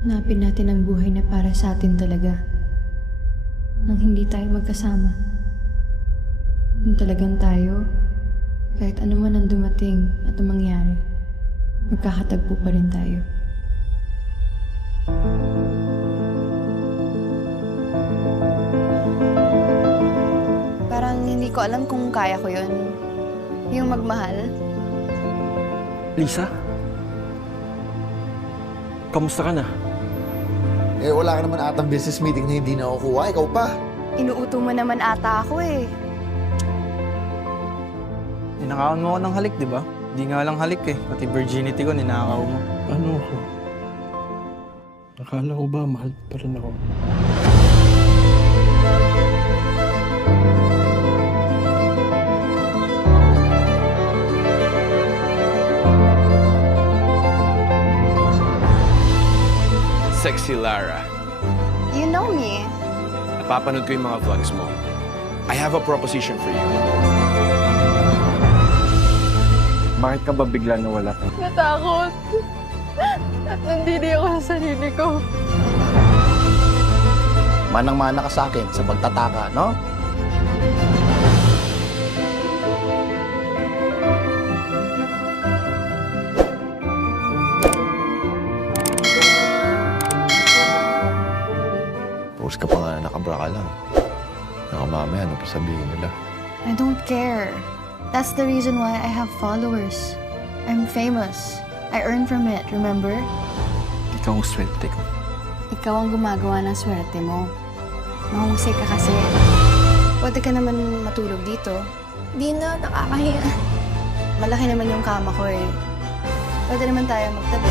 Hanapin natin ang buhay na para sa atin talaga. Nang hindi tayo magkasama. Yung talagang tayo, kahit ano man ang dumating at ang mangyari, magkakatagpo pa rin tayo. Parang hindi ko alam kung kaya ko yun. Yung magmahal. Lisa? Kamusta ka na? Eh, wala ka naman atang business meeting na hindi nakukuha. Ikaw pa. Inuuto mo naman ata ako eh. Ninakawan mo ako ng halik, di ba? Di nga lang halik eh. Pati virginity ko, ninakaw mo. Ano ako? Akala ko ba mahal pa rin ako? Sexy Lara. You know me. Napapanood ko yung mga vlogs mo. I have a proposition for you. Bakit ka ba bigla nawala? Natakot. At nandidi ako sa sarili ko. Manang-mana ka sa akin sa pagtataka, no? Post ka pa nga na nakabra ka lang. Nakamamaya, ano pa sabihin nila? I don't care. That's the reason why I have followers. I'm famous. I earn from it, remember? Ikaw ang swerte ko. Ikaw ang gumagawa ng swerte mo. Mahusay ka kasi. Pwede ka naman matulog dito. Di na, nakakahiya. Malaki naman yung kama ko eh. Pwede naman tayo magtabi.